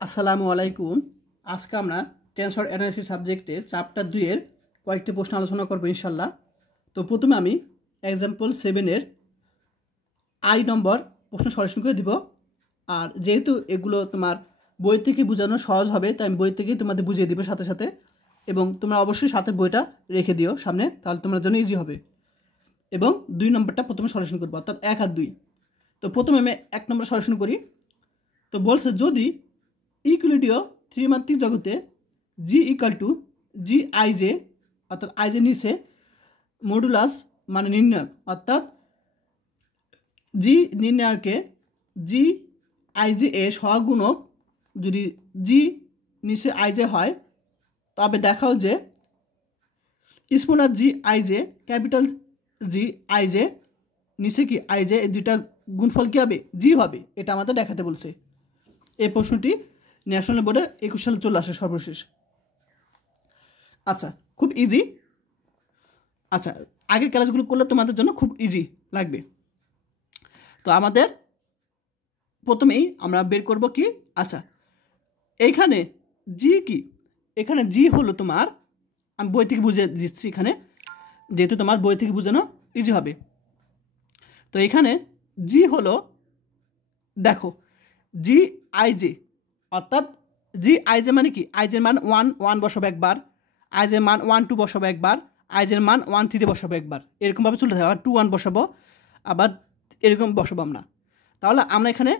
আসসালামু আলাইকুম। আজকে আমরা টেন্সর অ্যানালাইসিস সাবজেক্টে চ্যাপ্টার 2 এর কয়েকটি প্রশ্ন আলোচনা করব ইনশাল্লাহ। তো প্রথমে আমি এক্সাম্পল 7 এর আই নম্বর প্রশ্ন সলিউশন করে দিব। আর যেহেতু এগুলো তোমার বই থেকে বোঝানো সহজ হবে, তাই আমি বই থেকেই তোমাদের বুঝিয়ে দিব সাথে সাথে, এবং তোমরা অবশ্যই সাথে বইটা রেখে দিও সামনে, তাহলে তোমার জন্য ইজি হবে। এবং 2 নম্বরটা প্রথমে সলিউশন করবো, অর্থাৎ 1 আর 2। তো প্রথমে আমি 1 নম্বর সলিউশন করি। তো বলছে যদি ইকুইলিডিও ত্রিমাত্রিক জগতে জি ইকাল টু জি আইজে, অর্থাৎ আইজে নিচে মডুলাস মানে নির্ণায়ক, অর্থাৎ জি নির্ণায়কে জি আইজে এ সহগুণক যদি জি নিচে আইজে হয়, তবে দেখাও যে স্মলার জি আইজে ক্যাপিটাল জি আইজে নিচে কি আইজে, এই দুটা গুণফল কী হবে? জি হবে। এটা আমাদের দেখাতে বলছে। এই প্রশ্নটি ন্যাশনাল বোর্ডে 21 সালে চলে আসে সর্বশেষ। আচ্ছা, খুব ইজি। আচ্ছা, আগের ক্লাসগুলো করলে তোমাদের জন্য খুব ইজি লাগবে। তো আমাদের প্রথমেই আমরা বের করব কি, আচ্ছা এইখানে জি কি, এখানে জি হলো তোমার, আমি বই থেকে বুঝিয়ে দিচ্ছি এখানে, যেহেতু তোমার বই থেকে বোঝানো ইজি হবে। তো এখানে জি হলো, দেখো জি আইজে, অর্থাৎ জি আইজে মানে কি, আইজের মান 1 1 বসাবো একবার, আইজের মান 1 2 বসাবো একবার, আইজের মান 1 3 বসাবো একবার, এরকমভাবে চলে থাকে। আবার 2 1 বসাবো, আবার এরকম বসাবো আমরা। তাহলে আমরা এখানে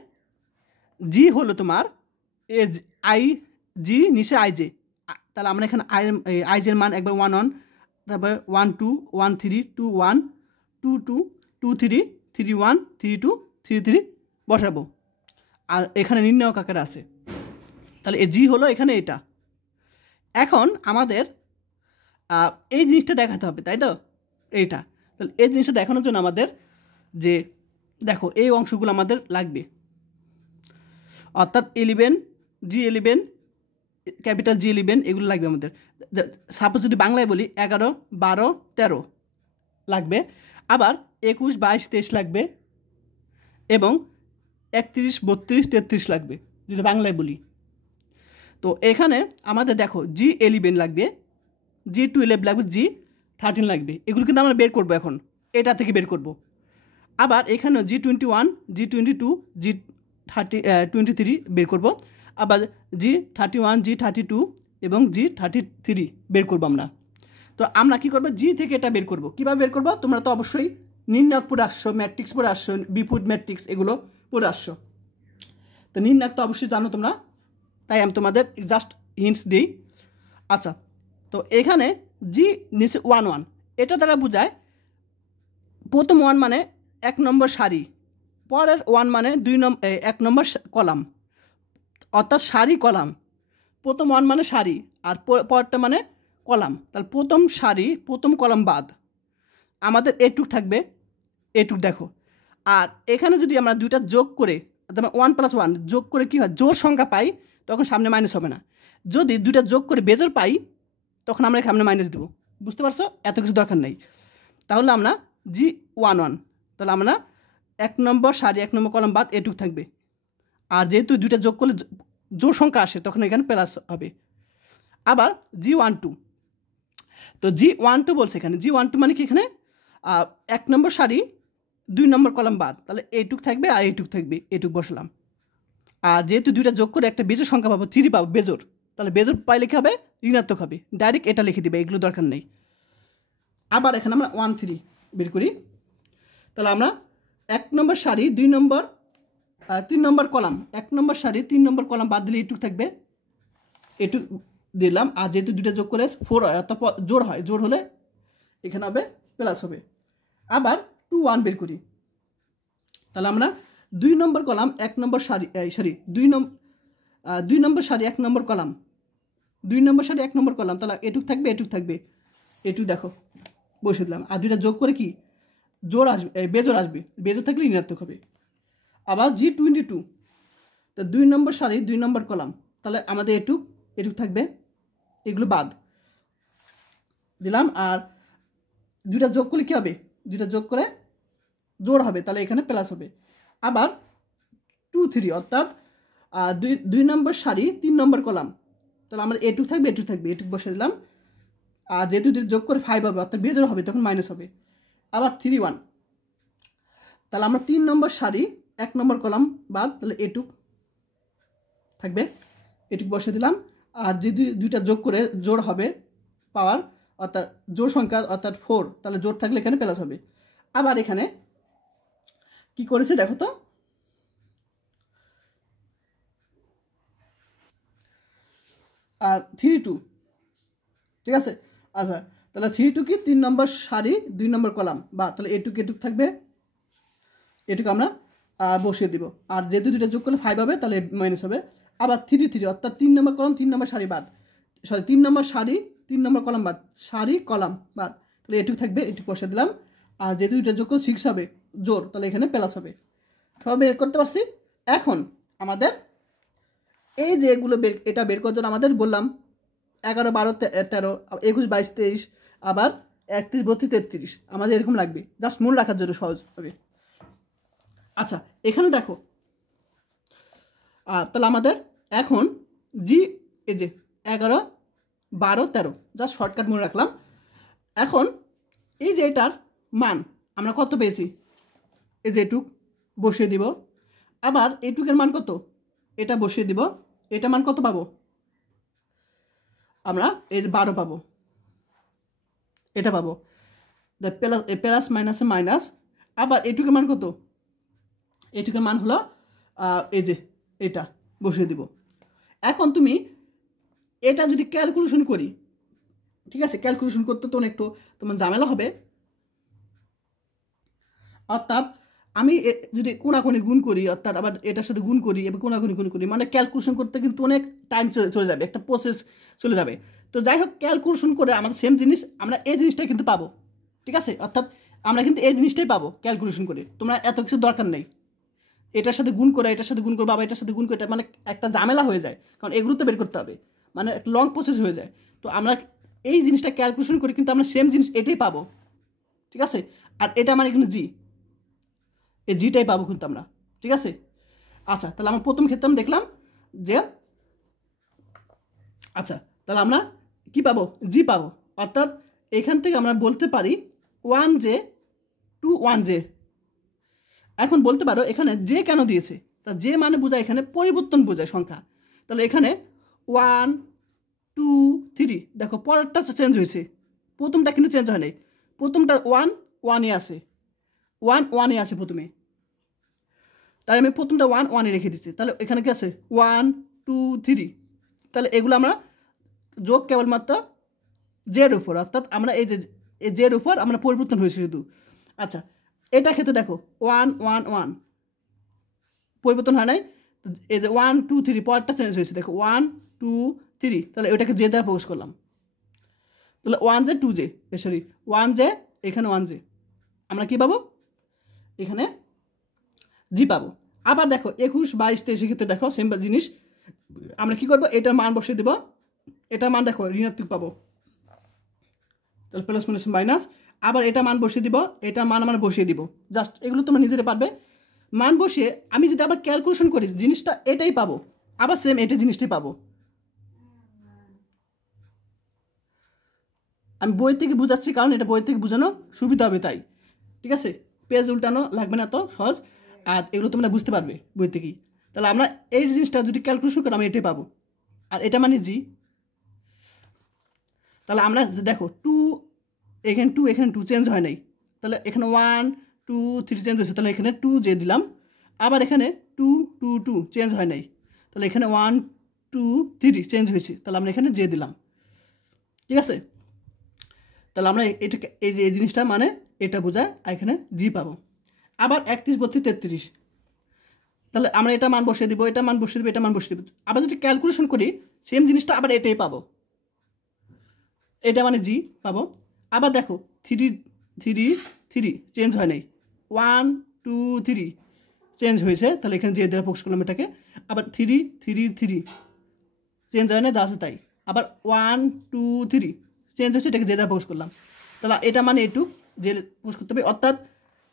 জি হলো তোমার এ আই জি নিচে আইজে, তাহলে আমরা এখানে আইজের মান একবার 1 1, তারপর 1 2 1 3 2 1 2 2 2 3 3 1 3 2 3 3 বসাবো। আর এখানে নির্ণায়ক আকারে আছে, তাহলে এ জি হলো এখানে এটা। এখন আমাদের এই জিনিসটা দেখাতে হবে, তাই তো? এইটা, তাহলে এই জিনিসটা দেখানোর জন্য আমাদের যে দেখো এই অংশগুলো আমাদের লাগবে, অর্থাৎ 11 G11 ক্যাপিটাল G11 এগুলো লাগবে আমাদের। সাপোজ যদি বাংলায় বলি 11 12 13 লাগবে, আবার 21 22 23 লাগবে, এবং 31 32 33 লাগবে যদি বাংলায় বলি। তো এখানে আমাদের দেখো G11 লাগবে, G12 লাগবে, G13 লাগবে। এগুলো কিন্তু আমরা বের করবো এখন, এটা থেকে বের করব। আবার এখানেও G21 G22 G23 বের করব, আবার G31 G32 এবং G33 বের করব আমরা। তো আমরা কি করব, জি থেকে এটা বের করব। কীভাবে বের করব? তোমরা তো অবশ্যই নির্ণায়ক পড়ে আসছো, ম্যাট্রিক্স পড়ে আসছো, বিপরীত ম্যাট্রিক্স এগুলো পড়ে আসছো। তো নির্ণায়ক তো অবশ্যই জানো তোমরা, তাই আমি তোমাদের জাস্ট হিন্টস দিই। আচ্ছা, তো এখানে জি নিচে 1 1, এটা দ্বারা বোঝায় প্রথম 1 মানে 1 নম্বর সারি, পরের 1 মানে 1 নম্বর কলাম, অর্থাৎ সারি কলাম। প্রথম 1 মানে সারি, আর পরেরটা মানে কলাম। তাহলে প্রথম সারি প্রথম কলাম বাদ আমাদের এটুক থাকবে, এটুক দেখো। আর এখানে যদি আমরা দুইটা যোগ করে, যেমন 1 + 1 যোগ করে কী হয়, জোড় সংখ্যা পাই, তখন সামনে মাইনাস হবে না। যদি দুইটা যোগ করে বেজোড় পাই, তখন আমরা সামনে মাইনাস দেবো। বুঝতে পারছো? এত কিছু দরকার নেই। তাহলে আমরা G11, তাহলে আমরা 1 নম্বর সারি 1 নম্বর কলাম বাদ এটুক থাকবে। আর যেহেতু দুইটা যোগ করলে জোড় সংখ্যা আসে, তখন এখানে প্লাস হবে। আবার G12, তো G12 বলছে এখানে, G12 মানে কি, এখানে 1 নম্বর সারি 2 নম্বর কলাম বাদ, তাহলে এইটুক থাকবে আর এইটুক থাকবে, এইটুক বসালাম। আর যেহেতু দুইটা যোগ করে একটা বেজোড় সংখ্যা পাবো, চিরি পাবো বেজোড়, তাহলে বেজোড় পাইলে কী হবে, ঋণাত্মক হবে। ডাইরেক্ট এটা লিখে দিবে, এগুলো দরকার নেই। আবার এখানে আমরা 1 3 বের করি, তাহলে আমরা 1 নম্বর সারি 2 নম্বর 3 নম্বর কলাম, 1 নম্বর সারি 3 নম্বর কলাম বাদ দিলে এইটুক থাকবে, এইটুক দিলাম। আর যেহেতু দুটো যোগ করে 4 হয়, অর্থাৎ জোড় হয়, জোড় হলে এখানে হবে প্লাস হবে। আবার 2 1 বের করি, তাহলে আমরা 2 নম্বর কলাম 1 নম্বর সারি 2 নম্বর সারি 1 নম্বর কলাম, 2 নম্বর সারি 1 নম্বর কলাম, তাহলে এটুক থাকবে, এটুক থাকবে, এটুক দেখো বসে দিলাম। আর দুইটা যোগ করে কি জোড় আসবে, বেজোড় আসবে, বেজোড় থাকলে ঋণাত্মক হবে। আবার G22, তো 2 নম্বর সারি 2 নম্বর কলাম, তাহলে আমাদের এটুক এটুক থাকবে, এগুলো বাদ দিলাম। আর দুইটা যোগ করলে কী হবে, দুইটা যোগ করে জোড় হবে, তাহলে এখানে প্লাস হবে। আবার 2 3, অর্থাৎ দুই নম্বর সারি 3 নম্বর কলাম, তাহলে আমার এটুক থাকবে এটুক থাকবে, এটুক বসে দিলাম। আর যেহেতু যোগ করে 5 হবে অর্থাৎ বেজোড় হবে, তখন মাইনাস হবে। আবার 3 1, তাহলে আমরা 3 নম্বর সারি 1 নম্বর কলাম বাদ, তাহলে এটুক থাকবে, এটুক বসে দিলাম। আর যে দুইটা যোগ করে জোড় হবে পাওয়ার, অর্থাৎ জোড় সংখ্যা অর্থাৎ 4, তাহলে জোড় থাকলে এখানে প্লাস হবে। আবার এখানে কি করেছে দেখো তো, 3 2, ঠিক আছে। আচ্ছা, তাহলে 3 2 কি 3 নম্বর সারি 2 নম্বর কলাম বা, তাহলে এটুক এটুক থাকবে, এটুকু আমরা বসিয়ে দিব। আর যেহেতু দুইটা যোগ করলে 5 হবে তাহলে মাইনাস হবে। আবার 3 3, অর্থাৎ 3 নম্বর কলাম 3 নম্বর সারি বাদ, সরি 3 নম্বর সারি 3 নম্বর কলাম বাদ, সারি কলাম বাদ, তাহলে এটুক থাকবে, এটুক বসে দিলাম। আর যেহেতু দুইটা যোগ করলে 6 হবে জোর, তাহলে এখানে প্লাস হবে। সব বের করতে পারছি। এখন আমাদের এই যে এগুলো এটা বের করার জন্য আমাদের বললাম 11 12 13 21 22 23 আবার 31 32 33 আমাদের এরকম লাগবে, জাস্ট মনে রাখার জন্য সহজ হবে। আচ্ছা, এখানে দেখো তাহলে আমাদের এখন জি এই যে 11 12 13 জাস্ট শর্টকাট মনে রাখলাম। এখন এই যে এটার মান আমরা কত পেয়েছি, এই যে এটুক বসিয়ে দিব। আবার এটুকের মান কত, এটা বসিয়ে দিব। এটা মান কত পাবো আমরা, এই যে 12 পাবো, এটা পাবো প্লাস মাইনাসে মাইনাস। আবার এটুকের মান কত, এটুকের মান হলো এই যে এটা বসিয়ে দিব। এখন তুমি এটা যদি ক্যালকুলেশন করি, ঠিক আছে, ক্যালকুলেশন করতে তো একটু তোমার ঝামেলা হবে। অর্থাৎ আমি যদি কোনাকুনি গুণ করি, অর্থাৎ আবার এটার সাথে গুণ করি এবং কোনাকুনি গুণ করি, মানে ক্যালকুলেশন করতে কিন্তু অনেক টাইম চলে যাবে, একটা প্রসেস চলে যাবে। তো যাই হোক, ক্যালকুলেশন করে আমাদের সেম জিনিস আমরা এই জিনিসটাই কিন্তু পাবো, ঠিক আছে। অর্থাৎ আমরা কিন্তু এই জিনিসটাই পাবো ক্যালকুলেশন করে, তোমরা এত কিছু দরকার নেই। এটার সাথে গুণ করে, এটার সাথে গুণ করে, বাবা এটার সাথে গুণ করে, এটা মানে একটা ঝামেলা হয়ে যায়, কারণ এগুলো তো বের করতে হবে, মানে একটা লং প্রসেস হয়ে যায়। তো আমরা এই জিনিসটা ক্যালকুলেশন করি কিন্তু আমরা সেম জিনিস এটাই পাবো, ঠিক আছে। আর এটা মানে কিন্তু জি, এই জিটাই পাবো কিন্তু আমরা, ঠিক আছে। আচ্ছা, তাহলে আমরা প্রথম ক্ষেত্রে আমরা দেখলাম যে, আচ্ছা তাহলে আমরা কি পাবো, জি পাবো। অর্থাৎ এখান থেকে আমরা বলতে পারি 1j to 1j। এখন বলতে পারো এখানে যে কেন দিয়েছে, তা যে মানে বোঝায় এখানে পরিবর্তন বোঝায় সংখ্যা। তাহলে এখানে 1 2 3 দেখো পরেরটা চেঞ্জ হয়েছে, প্রথমটা কিন্তু চেঞ্জ হয় নাই। প্রথমটা 1 1-এ আছে, 1 1-এ আছে প্রথমে, তাই আমি প্রথমটা 1 1-এ রেখে দিচ্ছি। তাহলে এখানে কি আছে 1 2 3, তাহলে এগুলো আমরা যোগ কেবলমাত্র জের উপর, অর্থাৎ আমরা এই যে জের উপর আমরা পরিবর্তন হয়েছে শুধু। আচ্ছা, এটা ক্ষেত্রে দেখো 1 1 1 পরিবর্তন হয় নাই, এই যে 1 2 3 পরেরটা চেঞ্জ হয়েছে, দেখো 1 2 3, তাহলে ওইটাকে জে দ্বারা প্রকাশ করলাম। তাহলে 1j 2j, সরি 1j, এখানে 1j, আমরা কি পাবো এখানে জি পাবো। আবার দেখো 21 22 23 ক্ষেত্রে দেখো সেম জিনিস, আমরা কি করবো, এটার মান বসিয়ে দেবো। এটার মান দেখো ঋণাত্মক পাবো, তাহলে প্লাস মাইনাস মাইনাস। আবার এটা মান বসিয়ে দিব, এটার মান আমরা বসিয়ে দিব। জাস্ট এগুলো তোমরা নিজেরা পারবে। মান বসিয়ে আমি যদি আবার ক্যালকুলেশন করি জিনিসটা এটাই পাবো, আবার সেম এটা জিনিসটাই পাবো। আমি বই থেকে বুঝাচ্ছি কারণ এটা বই থেকে বোঝানো সুবিধা হবে, তাই ঠিক আছে, পেজ উল্টানো লাগবে না, এত সহজ। আর এগুলো তোমরা বুঝতে পারবে বই থেকেই। তাহলে আমরা এই জিনিসটা যদি ক্যালকুলেশন করি আমি এটাই পাবো, আর এটা মানে জি। তাহলে আমরা দেখো 2 এখানে 2 এখানে 2 চেঞ্জ হয় নাই, তাহলে এখানে 1 2 3 চেঞ্জ হয়েছে, তাহলে এখানে 2 যে দিলাম। আবার এখানে 2 2 2 চেঞ্জ হয় নাই, তাহলে এখানে 1 2 3 চেঞ্জ হয়েছে, তাহলে আমরা এখানে যে দিলাম, ঠিক আছে। তাহলে আমরা এটাকে এই যে এই জিনিসটা মানে এটা বোঝায়, আর এখানে জি পাবো। আবার 31 32 33, তাহলে আমরা এটা মান বসিয়ে দিব, এটা মান বসিয়ে দেবো, এটা মান বসিয়ে দেবো। আবার যদি ক্যালকুলেশন করি সেম জিনিসটা আবার এটাই পাবো, এটা মানে জি পাবো। আবার দেখো 3 3 3 চেঞ্জ হয় নাই, 1 2 3 চেঞ্জ হয়েছে, তাহলে এখানে যে দ্বারা প্রকাশ করলাম এটাকে। আবার 3 3 3 চেঞ্জ হয় না, যা আছে তাই। আবার 1 2 3 চেঞ্জ হয়েছে, এটাকে যে দ্বারা প্রকাশ করলাম। তাহলে এটা মানে এটুক যে প্রকাশ করতে হবে। অর্থাৎ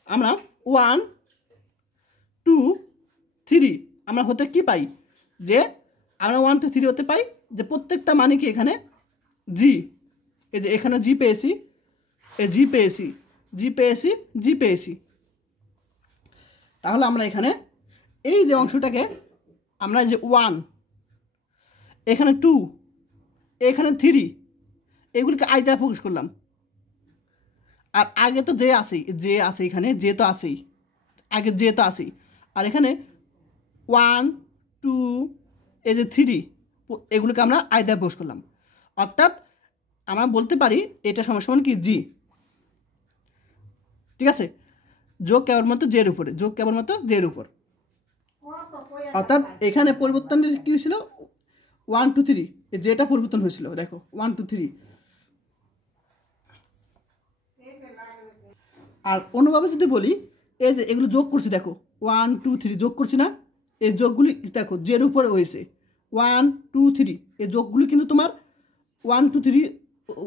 আমরা 1 2 3 আমরা হতে কি পাই, যে আমরা 1 2 3 হতে পাই যে প্রত্যেকটা মানে কি এখানে জি, এই যে এখানে জি পেয়েছি, এই জি পেয়েছি, জি পেয়েছি, জি পেয়েছি। তাহলে আমরা এখানে এই যে অংশটাকে আমরা যে 1, এখানে 2, এখানে 3, এগুলিকে আই দ্বারা প্রকাশ করলাম। আর আগে তো যে আসেই, যে আছে এখানে, যে তো আসেই, আগে যে তো আসেই। আর এখানে 1 2 এই যে 3, এগুলোকে আমরা আই দ্বারা প্রকাশ করলাম। অর্থাৎ আমরা বলতে পারি এটা সমান কি জি। ঠিক আছে, যোগ কেবলমাত্র জের উপরে, যোগ কেবলমাত্র জের উপর। অর্থাৎ এখানে পরিবর্তন কি হয়েছিল 1 2 3, যেটা পরিবর্তন হয়েছিল দেখো 1 2 3। আর অন্যভাবে যদি বলি এই যে এগুলো যোগ করছি দেখো 1 2 3 যোগ করছি না, এই যোগগুলি দেখো জের উপরে হয়েছে 1 2 3, এই যোগগুলি কিন্তু তোমার 1 2 3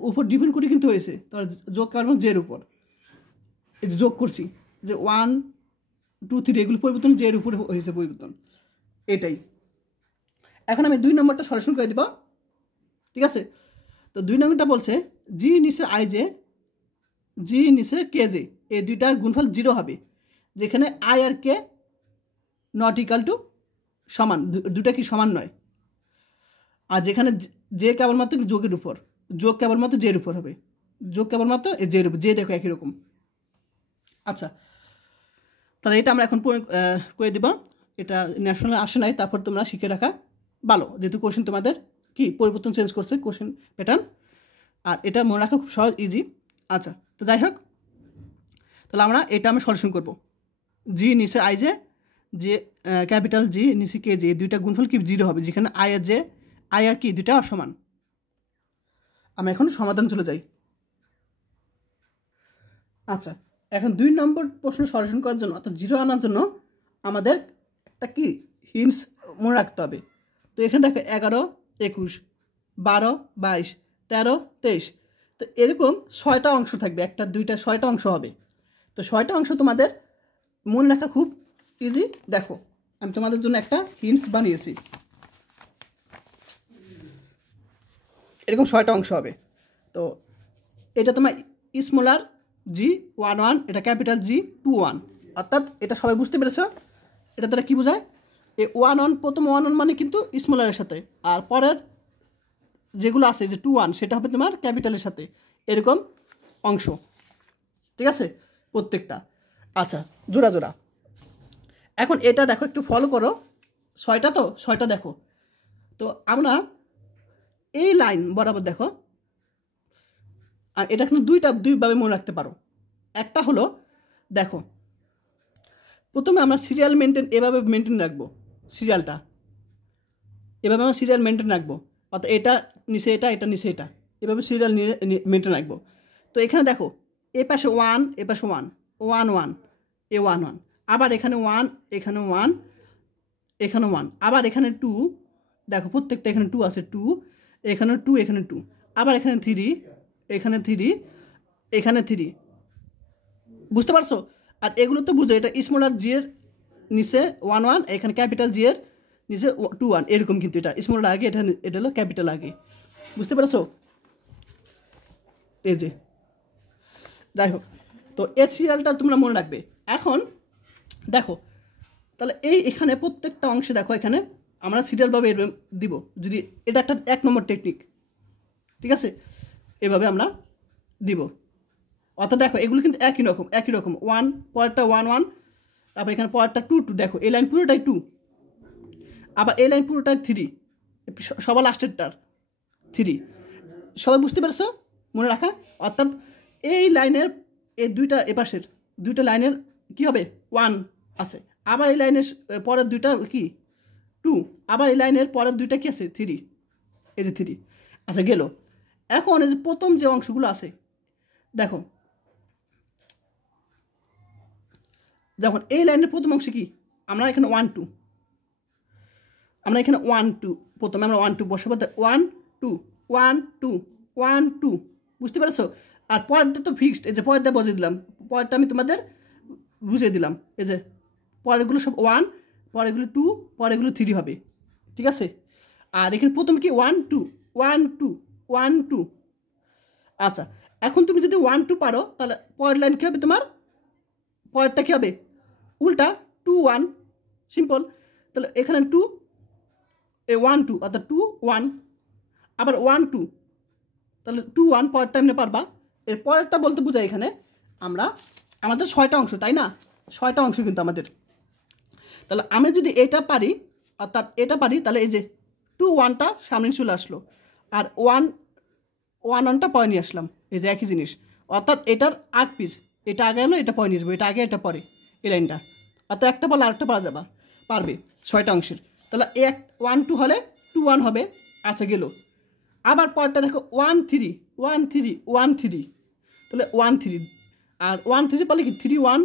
উপর ডিপেন্ড করে কিন্তু হয়েছে, তার যোগ কারণ জের উপর। এই যে যোগ করছি যে 1 2 3 এগুলো পরিবর্তন জের উপরে হয়েছে পরিবর্তন, এটাই। এখন আমি 2 নম্বরটা সলিউশন করে দিব। ঠিক আছে, তো 2 নম্বরটা বলছে জি নিচে আই জে, জি নিচে কে জে, এই দুইটার গুণফল 0 হবে যেখানে আই আর কে নট ইকাল টু সমান, দুটা কি সমান নয়। আর যেখানে যে কেবলমাত্র যোগের উপর, যোগ কেবলমাত্র জের উপর হবে, যোগ কেবলমাত্র জের উপর, যে দেখো একই রকম। আচ্ছা, তাহলে এটা আমরা এখন করে দিব। এটা ন্যাশনাল আসে নাই, তারপর তোমরা শিখে রাখা ভালো, যেহেতু কোশ্চেন তোমাদের কি পরিবর্তন চেঞ্জ করছে কোশ্চেন প্যাটার্ন, আর এটা মনে রাখা খুব সহজ, ইজি। আচ্ছা, তো যাই হোক, তাহলে আমরা এটা আমরা সলিউশন করব। জি নিচে আই জে, যে ক্যাপিটাল জি নিচে কে জে, দুইটা গুণফল কি 0 হবে যেখানে আই আর জে, আই আর কি দুইটা সমান। আমরা এখন সমাধান চলে যাই। আচ্ছা, এখন 2 নম্বর প্রশ্ন সলিউশন করার জন্য অর্থাৎ 0 আনার জন্য আমাদের একটা কি হিন্টস মনে রাখতে হবে। তো এখানে দেখো 11 21 12 22 13 23, তো এরকম 6টা অংশ থাকবে, একটা দুইটা 6টা অংশ হবে। তো 6টা অংশ তোমাদের মনে রাখা খুব ইজি। দেখো আমি তোমাদের জন্য একটা হিন্টস বানিয়েছি, এরকম 6টা অংশ হবে। তো এটা তোমার স্মলার জি 1 1, এটা ক্যাপিটাল জি 2 1, অর্থাৎ এটা সবাই বুঝতে পেরেছো এটা দ্বারা কী বোঝায়। এই 1 1, প্রথম 1 1 মানে কিন্তু স্মলারের সাথে, আর পরের যেগুলো আছে যে 2 1 সেটা হবে তোমার ক্যাপিটালের সাথে, এরকম অংশ। ঠিক আছে প্রত্যেকটা। আচ্ছা, জোড়া জোড়া। এখন এটা দেখো একটু ফলো করো, 6টা তো 6টা দেখো। তো আমরা এই লাইন বরাবর দেখো, আর এটা কিন্তু দুইভাবে মনে রাখতে পারো। একটা হলো দেখো, প্রথমে আমরা সিরিয়াল মেনটেন এভাবে মেনটেন রাখবো, সিরিয়ালটা এভাবে আমরা সিরিয়াল মেনটেন রাখবো, অর্থাৎ এটা নিচে এটা, এটা নিচে এটা, এভাবে সিরিয়াল নিয়ে মেনটেন রাখবো। তো এখানে দেখো এ পাশে 1, এ পাশে 1 1 1, এ 1 1, আবার এখানে 1, এখানে 1, এখানে 1, আবার এখানে 2, দেখো প্রত্যেকটা এখানে 2 আছে, 2 এখানে 2, এখানে 2, আবার এখানে 3, এখানে 3, এখানে 3, বুঝতে পারছো। আর এগুলো তো বুঝো, এটা স্মলার জি এর নিচে 1 1, এখানে ক্যাপিটাল জি এর নিচে 2 1, এরকম, কিন্তু এটা স্মলার আগে, এটা হলো ক্যাপিটাল আগে, বুঝতে পারছো। এই যে যাই হোক, তো এই সিরিয়ালটা তোমরা মনে রাখবে। এখন দেখো তাহলে এখানে প্রত্যেকটা অংশে দেখো এখানে আমরা সিরিয়ালভাবে দিব, যদি এটা একটা 1 নম্বর টেকনিক। ঠিক আছে, এভাবে আমরা দিব। অর্থাৎ দেখো এগুলো কিন্তু একই রকম 1, পরেরটা 1 1, তারপর এখানে পরেরটা 2 2, দেখো এই লাইন পুরোটাই 2, আবার এই লাইন পুরোটাই 3, সবার লাস্টেরটার 3, সবাই বুঝতে পেরেছো মনে রাখা। অর্থাৎ এই লাইনের এই দুইটা এপাশের দুইটা লাইনের কি হবে 1 আছে, আবার এই লাইনের পরের দুইটা কি 2, আবার এই লাইনের পরের দুইটা কি আছে 3, এই যে 3। আচ্ছা গেল। এখন এই যে প্রথম যে অংশগুলো আছে দেখো, যখন এই লাইনের প্রথম অংশ কি আমরা এখানে 1 2, আমরা এখানে 1 2, প্রথমে আমরা 1 2 বসাবো, 1 2 1 2 1 2, বুঝতে পারছো। আর পরেরটা তো ফিক্সড, এই যে পরেরটা বসিয়ে দিলাম, পরেরটা আমি তোমাদের বুঝিয়ে দিলাম, এই যে পরেরগুলো সব 1, পরেরগুলো 2, পরেরগুলো 3 হবে। ঠিক আছে। আর এখানে প্রথমে কি 1 2 1 2 1 2। আচ্ছা, এখন তুমি যদি 1 2 পারো তাহলে পরের লাইন কী হবে তোমার, পরেরটা কী হবে উল্টা 2 1, সিম্পল। তাহলে এখানে 2 1 2 অর্থাৎ 2 1, আবার 1 2, তাহলে 2 1 পরেরটা এমনি পারবা। এর পরেরটা বলতে বোঝায় এখানে আমরা আমাদের 6টা অংশ, তাই না, 6টা অংশ কিন্তু আমাদের। তাহলে আমি যদি এটা পারি অর্থাৎ এটা পারি, তাহলে এই যে 2 1টা সামনে চলে আসলো, আর 1 1টা পরে নিয়ে আসলাম, এই যে একই জিনিস। অর্থাৎ এটার আগ পিস, এটা আগে এলো এটা পরে নিয়ে যাবো, এটা আগে এটা পরে, এই লাইনটা। অর্থাৎ একটা পারলে আরেকটা পারা যাবা, পারবে 6টা অংশের। তাহলে 1 2 হলে 2 1 হবে। আচ্ছা গেল। আবার পরেরটা দেখো 1 3 1 3 1 3, তাহলে 1 3, আর 1 3 পারলে কি 3 1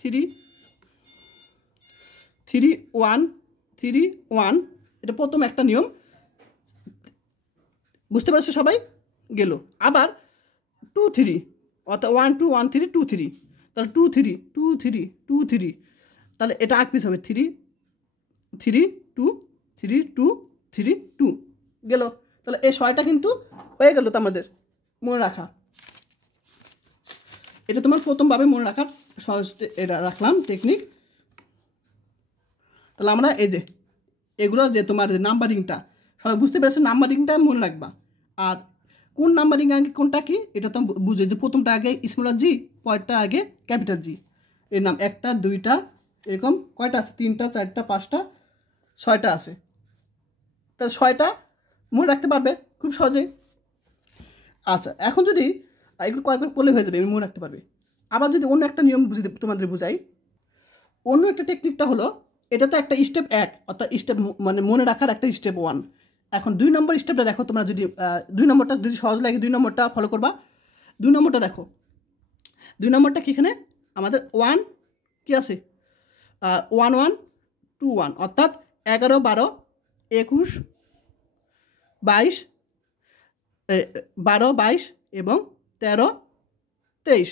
3 3 1 3 1, এটা প্রথম একটা নিয়ম, বুঝতে পারছো সবাই, গেল। আবার 2 3, অর্থাৎ 1 2 1 3 2 3, তাহলে 2 3 2 3 2 3, তাহলে এটা আগ পিস হবে 3 3 2 3 2 3 2, গেল। তাহলে এই 6টা কিন্তু হয়ে গেল তো আমাদের মনে রাখা। এটা তোমার প্রথমভাবে মনে রাখার সহজ, এটা রাখলাম টেকনিক। তাহলে আমরা এই যে এগুলো যে তোমার যে নাম্বারিংটা সবাই বুঝতে পেরেছো, নাম্বারিংটা মনে রাখবা। আর কোন নাম্বারিং আগে কোনটা কি এটা তো বুঝে, যে প্রথমটা আগে স্মল জি, পরেরটা আগে ক্যাপিটাল জি, এর নাম 1টা 2টা এরকম কয়টা আছে, 3টা 4টা 5টা 6টা আছে। তাহলে 6টা মনে রাখতে পারবে খুব সহজেই। আচ্ছা, এখন যদি এগুলো কয়েকবার পড়লে হয়ে যাবে, মনে রাখতে পারবে। আবার যদি অন্য একটা নিয়ম বুঝে তোমাদের বুঝাই, অন্য একটা টেকনিকটা হলো, এটা তো একটা স্টেপ 1, অর্থাৎ স্টেপ মানে মনে রাখার একটা স্টেপ 1। এখন 2 নম্বর স্টেপটা দেখো, তোমরা যদি 2 নম্বরটা যদি সহজ লাগে 2 নম্বরটা ফলো করবা। 2 নম্বরটা দেখো, 2 নম্বরটা কি, এখানে আমাদের 1 কি আছে 1 1 2 1, অর্থাৎ 11 12 21 22 12 22 এবং 13 23,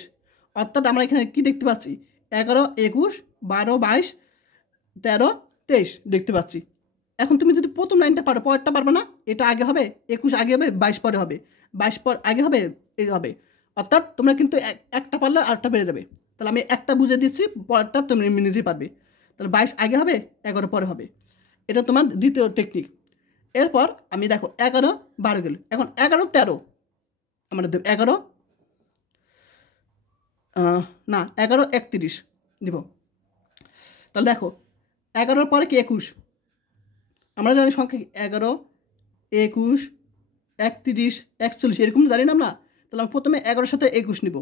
অর্থাৎ আমরা এখানে কি দেখতে পাচ্ছি 11 21 12 22 13 23 দেখতে পাচ্ছি। এখন তুমি যদি প্রথম লাইনটা পারো পরেরটা পারবে না, এটা আগে হবে 21 আগে হবে 22 পরে হবে 22 পর আগে হবে এই হবে, অর্থাৎ তোমরা কিন্তু একটা পারলে আরেকটা বেড়ে যাবে। তাহলে আমি একটা বুঝে দিচ্ছি, পরেরটা তুমি নিজেই পারবে। তাহলে 22 আগে হবে 11 পরে হবে, এটা তোমার দ্বিতীয় টেকনিক। এরপর আমি দেখো 11 12 গেল, এখন 11 13 আমরা 11 না 11 31 দিব। তাহলে দেখো 11 পরে কি 21, আমরা জানি সংখ্যা 11 21 31 41 এরকম জানি না আমরা। তাহলে আমরা প্রথমে 11 সাথে 21 নিব,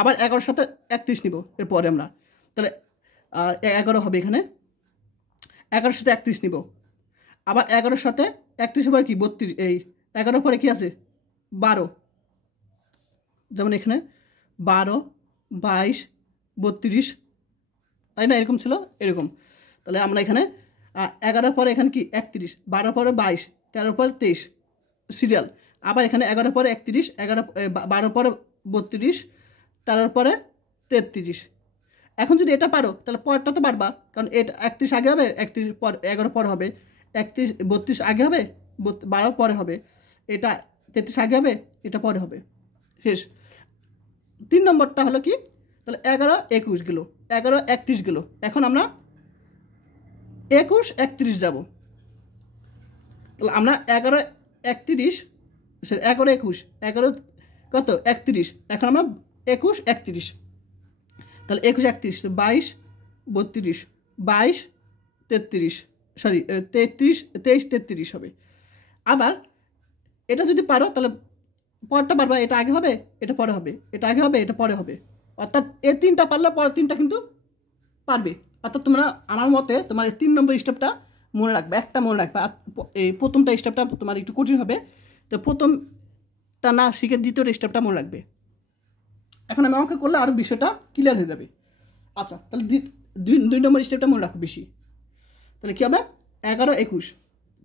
আবার 11 সাথে 31 নিব এরপরে আমরা। তাহলে 11 হবে এখানে, 11 সাথে 31 নিব, আবার 11 সাথে 31 পরে কি 32, এই 11 পরে কি আছে 12, যেমন এখানে 12 22 32, তাই না, এরকম ছিল এরকম। তাহলে আমরা এখানে 11 পরে এখানে কি 31, 12 পরে 22, 13 পরে 23 সিরিয়াল, আবার এখানে 11 পরে 31, 12 পরে 32, 13 পরে 33। এখন যদি এটা পারো তাহলে পরেরটা তো পারবা, কারণ এটা 31 আগে হবে 31 পর 11 পরে হবে, 31 32 আগে হবে 12 পরে হবে, এটা 33 আগে হবে এটা পরে হবে, শেষ। 3 নম্বরটা হলো কি, তাহলে 11 21 গেল, 11 31 গেল। এখন আমরা 21 31 যাব, তাহলে আমরা 11 31 11 21 11 কত 31, এখন আমরা 21 31, তাহলে 21 31 22 32 22 33, সরি 33 23 33 হবে। আবার এটা যদি পারো তাহলে পরেরটা পারবা, এটা আগে হবে এটা পরে হবে, এটা আগে হবে এটা পরে হবে, অর্থাৎ এই 3টা পারলে পরের 3টা কিন্তু পারবে। অর্থাৎ তোমরা আমার মতে তোমার এই 3 নম্বর স্টেপটা মনে রাখবে, একটা মনে রাখবে। আর এই প্রথমটা স্টেপটা তোমার একটু কঠিন হবে, তো প্রথমটা না শিখে দ্বিতীয় স্টেপটা মনে রাখবে। এখন আমি অঙ্ক করলে আরও বিষয়টা ক্লিয়ার হয়ে যাবে। আচ্ছা, তাহলে 2 নম্বর স্টেপটা মনে রাখো বেশি। তাহলে কী হবে 11 21,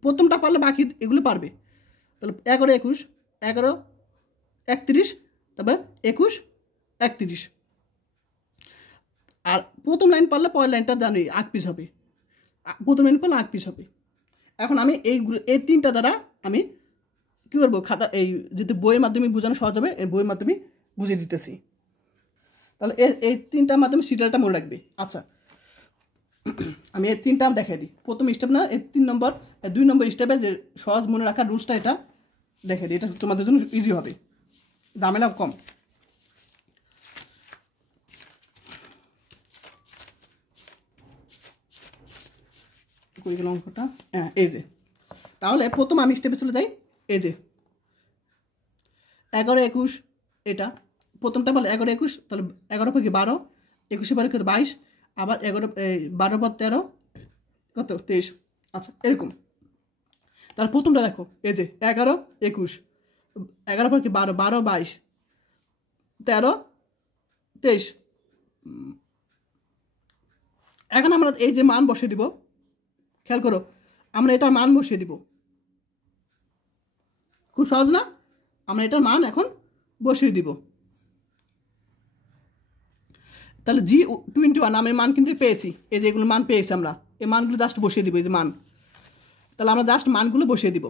প্রথমটা পারলে বাকি এগুলো পারবে। তাহলে 11 21 11 31, তারপরে 21 31, আর প্রথম লাইন পারলে পরের লাইনটা জানি আগ পিস হবে, প্রথম লাইন পারলে আগ পিস হবে। এখন আমি এই তিনটা দ্বারা আমি কী করবো, খাতা এই যদি বইয়ের মাধ্যমে বোঝানো সহজ হবে, এই বইয়ের মাধ্যমে বুঝিয়ে দিতেছি। তাহলে এই তিনটার মাধ্যমে সিরিয়ালটা মনে রাখবে। আচ্ছা, আমি এই তিনটা দেখাই দিই। প্রথম স্টেপ না, এই 2 নম্বর স্টেপে যে সহজ মনে রাখার রুলসটা এটা দেখাই দিই, এটা তোমাদের জন্য ইজি হবে, ঝামেলা কম। কই গেল অঙ্কটা? হ্যাঁ, এই যে। তাহলে প্রথম আমি স্টেপে চলে যাই। এই যে 11 21, এটা প্রথমটা বলে 11 21, তাহলে 11 থেকে 12, 21 12 22, আবার 12 পর 13 কত 23। আচ্ছা, এরকম। তাহলে প্রথমটা দেখো, এই যে 11 21, 11 পর কি 12, 12 22, 13 23। এখন আমরা এই যে মান বসিয়ে দিব, খেয়াল করো, আমরা এটার মান বসিয়ে দিব। খুব সহজ না? আমরা এটার মান এখন বসিয়ে দিব। তাহলে G21 আমি মান কিন্তু পেয়েছি, এই যে এগুলো মান পেয়েছি আমরা, এই মানগুলো জাস্ট বসিয়ে দিব, এই যে মান। তাহলে আমরা জাস্ট মানগুলো বসিয়ে দিব।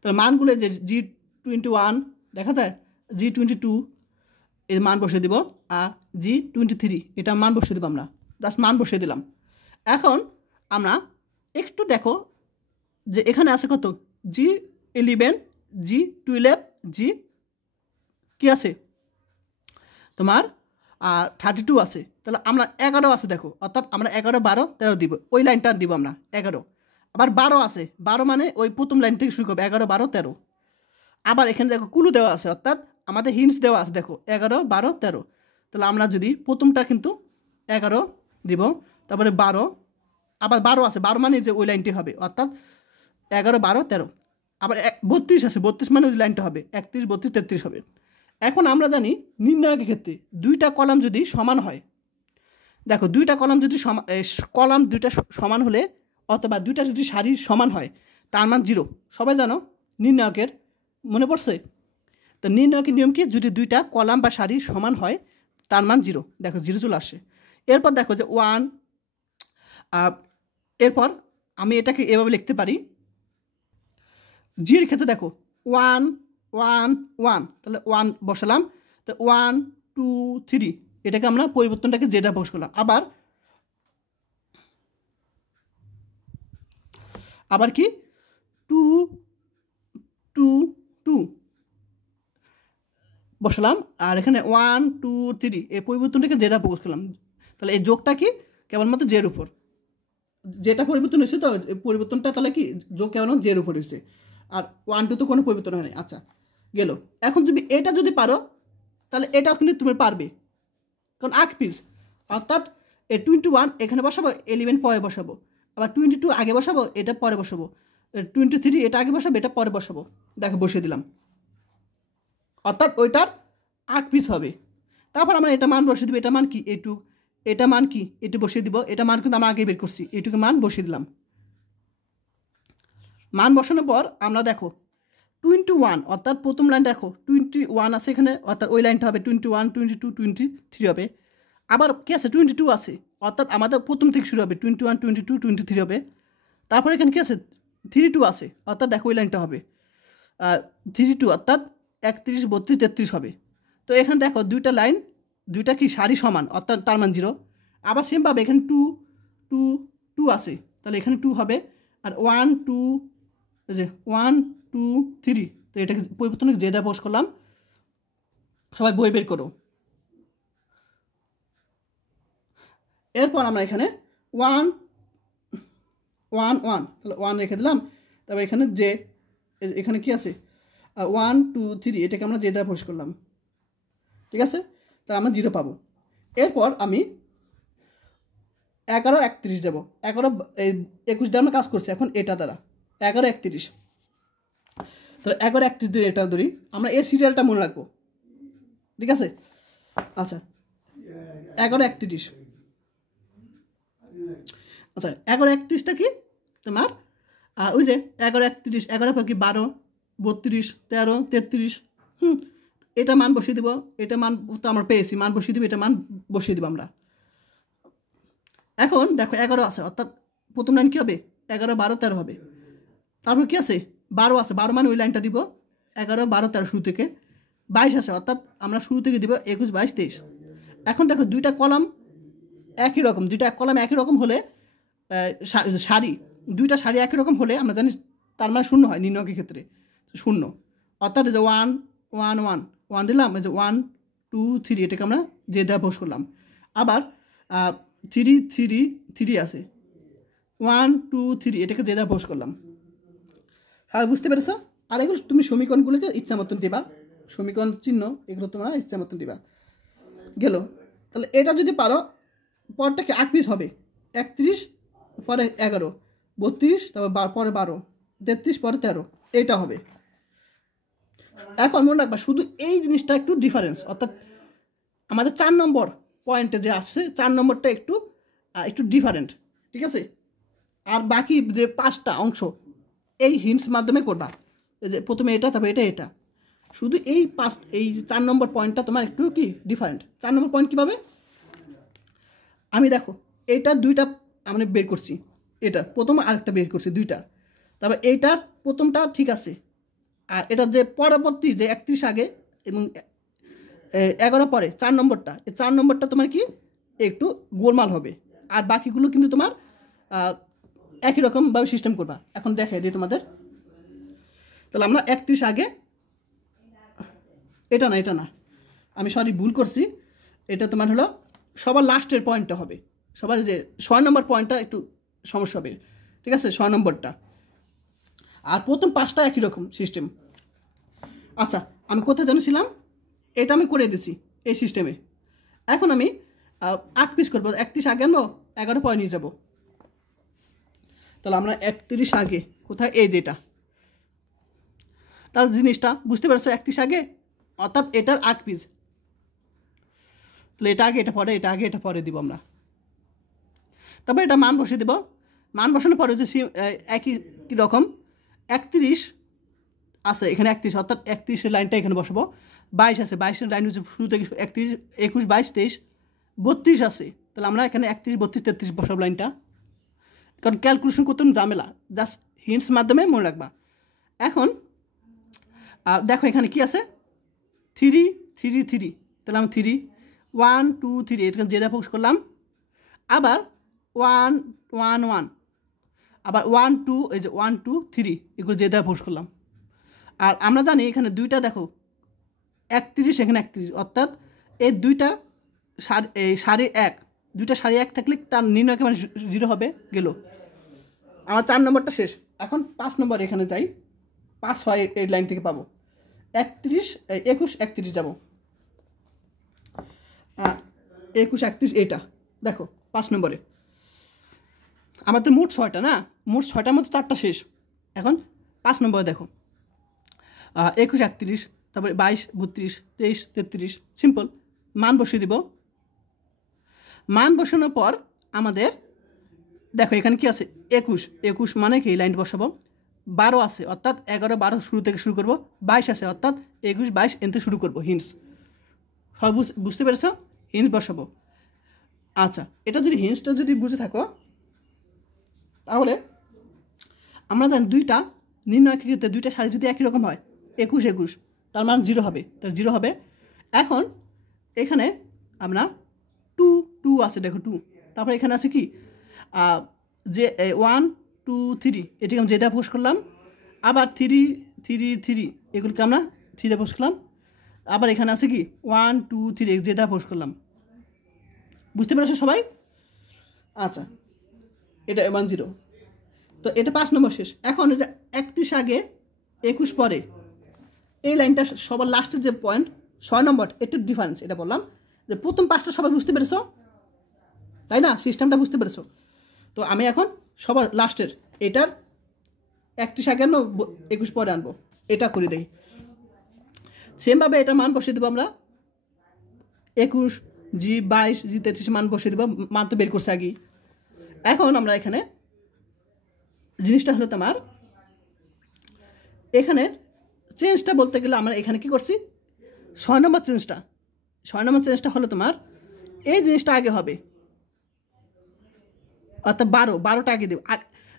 তাহলে মানগুলো যে G21 দেখা যায়, G22 এর মান বসিয়ে দিব, আর G23 এটা মান বসিয়ে দেবো। আমরা জাস্ট মান বসিয়ে দিলাম। এখন আমরা একটু দেখো যে এখানে আছে কত, G11 G12 জি কি আছে তোমার 32 আছে। তাহলে আমরা 11 আছে দেখো, অর্থাৎ আমরা 11 12 13 দিব, ওই লাইনটা দিব আমরা 11। আবার 12 আছে, 12 মানে ওই প্রথম লাইন থেকে শুরু করবে, 11 12 13। আবার এখানে দেখো কুলু দেওয়া আছে, অর্থাৎ আমাদের হিন্টস দেওয়া আছে, দেখো 11 12 13। তাহলে আমরা যদি প্রথমটা কিন্তু 11 দিব, তারপরে 12, আবার 12 আছে, 12 মানে যে ওই লাইনটি হবে, অর্থাৎ 11 12 13। আবার 32 আছে, 32 মানে ওই লাইনটা হবে, 31 32 33 হবে। এখন আমরা জানি নির্ণায়কের ক্ষেত্রে দুইটা কলাম যদি সমান হয়, দেখো দুইটা কলাম যদি কলাম দুইটা সমান হলে, অথবা দুইটা যদি সারি সমান হয়, তার মান 0। সবাই জানো নির্ণায়কের, মনে পড়ছে? তো নির্ণায়কের নিয়ম কি, যদি দুইটা কলাম বা সারি সমান হয় তার মান 0, দেখো 0 চলে আসে। এরপর দেখো যে 1, এরপর আমি এটাকে এভাবে লিখতে পারি, জির ক্ষেত্রে দেখো 1 1 1, তাহলে 1 বসালাম, তো 1 2 3, এটাকে আমরা পরিবর্তনটাকে যেটা বস করলাম। আবার কি 2 2 2 বসালাম, আর এখানে 1 2 3, এই পরিবর্তনটাকে যেটা প্রকাশ করলাম। তাহলে এই যোগটা কি কেবলমাত্র জের উপর, যেটা পরিবর্তন হয়েছে, তো পরিবর্তনটা তাহলে কি যোগ কেবল জের উপর হয়েছে, আর 1 2 তো কোনো পরিবর্তন হয়নি। আচ্ছা গেল। এখন যদি এটা যদি পারো, তাহলে এটাও কিন্তু তুমি পারবে, কারণ 8 পিস, অর্থাৎ এই 21 এখানে বসাবো, 11 পরে বসাবো, আবার 22 আগে বসাবো, এটা পরে বসাবো, 23 এটা আগে বসাবো, এটা পরে বসাবো। দেখো বসিয়ে দিলাম, অর্থাৎ ওইটার 8 পিস হবে। তারপর আমরা এটা মান বসিয়ে দিব, এটা মান কি এইটুক, এটা মান কি এটু বসিয়ে দিব, এটা মান কিন্তু আমরা আগে বের করছি, এইটুকু মান বসিয়ে দিলাম। মান বসানোর পর আমরা দেখো 21, অর্থাৎ প্রথম লাইন দেখো 21 আছে এখানে, অর্থাৎ ওই লাইনটা হবে 21 22 23 হবে। আবার কি আছে 22 আছে, অর্থাৎ আমাদের প্রথম থেকে শুরু হবে 21 22 23 হবে। তারপরে এখানে কি আছে 32 আছে, অর্থাৎ দেখো ওই লাইনটা হবে 32, অর্থাৎ 31 32 33 হবে। তো এখানে দেখো দুইটা লাইন, দুইটা কি সারি সমান, অর্থাৎ তার মান 0। আবার সেমভাবে এখানে 2 2 2 আছে, তাহলে এখানে 2 হবে, আর 1 2 যে 1 2 3, তো এটাকে পরিবর্তন যেটা পোস্ট করলাম। সবাই বই বের করো। এরপর আমরা এখানে 1 1 1, তাহলে 1 রেখে দিলাম। তারপর এখানে যে এখানে কি আছে 1 2 3, এটাকে আমরা যেটা পোস্ট করলাম, ঠিক আছে, তাহলে আমরা 0 পাবো। এরপর আমি 11 31 যাব, 11 21 দিয়ে আমরা কাজ করছি, এখন এটা দ্বারা 11 31, তাহলে 11 31 দিয়ে এটা ধরি, আমরা এই সিরিয়ালটা মনে রাখবো, ঠিক আছে। আচ্ছা 11 31, আচ্ছা 11 31টা কি তোমার ওই যে 11 31, 11 কি 12 32 13 33, এটা মান বসিয়ে দিব, এটা মান তো আমরা পেয়েছি, মান বসিয়ে দিব, এটা মান বসিয়ে দিব আমরা। এখন দেখো 11 আছে, অর্থাৎ প্রথম লাইন কী হবে 11 12 13 হবে। তারপর কি আছে 12 আছে, 12 মানে ওই লাইনটা দিব 11 12 13 শুরু থেকে, 22 আছে অর্থাৎ আমরা শুরু থেকে দিব 21 22 23। এখন দেখো দুইটা কলাম একই রকম, দুইটা কলাম একই রকম হলে সারি, দুইটা সারি একই রকম হলে আমরা জানি তার মানে শূন্য হয় নির্ণয়কের ক্ষেত্রে, শূন্য। অর্থাৎ এই যে 1 1 1 1 দিলাম, এই যে 1 2 3 এটাকে আমরা যে দেওয়া পোস্ট করলাম। আবার 3 3 3 আছে, 1 2 3 এটাকে যে দেওয়া পোস্ট করলাম। হ্যাঁ বুঝতে পেরেছো? আর এগুলো তুমি সমীকরণগুলোকে ইচ্ছা মতন দিবা, সমীকরণ চিহ্ন এগুলো তোমরা ইচ্ছা মতন দিবা। গেল। তাহলে এটা যদি পারো পরটা কি 8 পিস হবে, 31 পরে 11 32 তারপর পরে 12 33 পরে 13, এইটা হবে। এখন মনে রাখবা শুধু এই জিনিসটা একটু ডিফারেন্স, অর্থাৎ আমাদের 4 নম্বর পয়েন্টে যে আসছে 4 নম্বরটা একটু একটু ডিফারেন্ট, ঠিক আছে? আর বাকি যে 5টা অংশ এই হিন্টস মাধ্যমে করবা, যে প্রথমে এটা তারপর এটা, শুধু এই 4 নম্বর পয়েন্টটা তোমার একটু কি ডিফারেন্ট। 4 নম্বর পয়েন্ট কীভাবে আমি দেখো এইটার দুইটা আমি বের করছি, এটা প্রথম আরেকটা বের করছি দুইটা, তারপর এইটার প্রথমটা ঠিক আছে, আর এটা যে পরবর্তী যে 31 আগে এবং 11 পরে 4 নম্বরটা, এই 4 নম্বরটা তোমার কি একটু গোলমাল হবে, আর বাকিগুলো কিন্তু তোমার একই রকমভাবে সিস্টেম করবা। এখন দেখাই দিই তোমাদের। তাহলে আমরা 31 আগে, এটা না আমি সরি ভুল করছি, এটা তোমার হলো সবার লাস্টের পয়েন্টটা হবে, সবার যে 6 নম্বর পয়েন্টটা একটু সমস্যা হবে, ঠিক আছে? 6 নম্বরটা, আর প্রথম 5টা একই রকম সিস্টেম। আচ্ছা আমি কোথায় জানিয়েছিলাম, এটা আমি করে দিছি এই সিস্টেমে। এখন আমি 8 পিস করবো, 31 আগে আনবো 11 পরে নিয়ে যাব। তাহলে আমরা 31 আগে কোথায়, এই যেটা, তার জিনিসটা বুঝতে পারছো? 31 আগে অর্থাৎ এটার 8 পিস, তাহলে এটা আগে এটা পরে, এটা আগে এটা পরে দিব আমরা। তবে এটা মান বসিয়ে দেব, মান বসানোর পরে যে একই রকম 31 আছে এখানে 31, অর্থাৎ 31-এর লাইনটা এখানে বসাবো। 22 আছে, 22-এর লাইন হচ্ছে শুরু থেকে 31 21 22 23 32 আছে, তাহলে আমরা এখানে 31 32 33 বসাবো লাইনটা, কারণ ক্যালকুলেশন করতে ঝামেলা, জাস্ট হিন্টস মাধ্যমে মনে রাখবা। এখন দেখো এখানে কি আছে 3 3 3, তাহলে আমি 3 1 2 3 এটা যে ফোকাস করলাম। আবার 1 1 1, আবার 1 2, এই যে 1 2 3 এগুলো যে ফোকাস করলাম। আর আমরা জানি এখানে দুইটা দেখো 31 এখানে 31, অর্থাৎ এই দুইটা সাড়ে এক, দুইটা সাড়ে এক থাকলে তার নির্ণয় কেমন 0 হবে। গেল আমার 4 নম্বরটা শেষ। এখন 5 নম্বর এখানে যাই, 5 হয় এই লাইন থেকে পাবো 31 21 31 যাব, 21 31 এইটা দেখো 5 নম্বরে। আমাদের মোট 6টা না, মোট 6টার মধ্যে 4টা শেষ। এখন 5 নম্বরে দেখো 21 31, তারপরে 22 32 23 33, সিম্পল মান বসিয়ে দিব। মান বসানোর পর আমাদের দেখো এখানে কি আছে 21 মানে কি এই লাইন বসাবো। 12 আছে অর্থাৎ 11 12 শুরু থেকে শুরু করবো। 22 আছে অর্থাৎ 21 22 এনতে শুরু করবো। হিন্টস সব বুঝতে পেরেছ? হিন্টস বসাবো। আচ্ছা এটা যদি হিন্টসটা যদি বুঝে থাকো তাহলে আমরা জানি দুইটা নির্ণয় ক্ষেত্রে দুইটা সারি যদি একই রকম হয় 21 21, তার মান 0 হবে, তার 0 হবে। এখন এখানে আমরা 2 2 আছে দেখো 2, তারপরে এখানে আছে কি যে 1 2 3 এটিকে আমরা যেটা পোস্ট করলাম। আবার 3 3 3 এগুলোকে আমরা 3 পোস্ট করলাম। আবার এখানে আছে কি 1 2 3 যেটা পোস্ট করলাম। বুঝতে পেরেছো সবাই? আচ্ছা এটা 1 0, তো এটা 5 নম্বর শেষ। এখন যে 31 আগে 21 পরে এই লাইনটা সবার লাস্টের যে পয়েন্ট 6 নম্বর, একটু ডিফারেন্স। এটা বললাম যে প্রথম 5টা সবাই বুঝতে পেরেছো তাই না, সিস্টেমটা বুঝতে পেরেছো? তো আমি এখন সবার লাস্টের এটার 31 আগে আনবো 21 পরে আনবো, এটা করে দেই। সেমভাবে এটা মান বসিয়ে দেবো আমরা 21 জি 22 জি 33 মান বসিয়ে দেবো, মান তো বের করছে আগেই। এখন আমরা এখানে জিনিসটা হলো তোমার এখানে চেঞ্জটা বলতে গেলে আমরা এখানে কি করছি 6 নম্বর চেঞ্জটা হলো তোমার এই জিনিসটা আগে হবে, অর্থাৎ 12টা আগে দেব।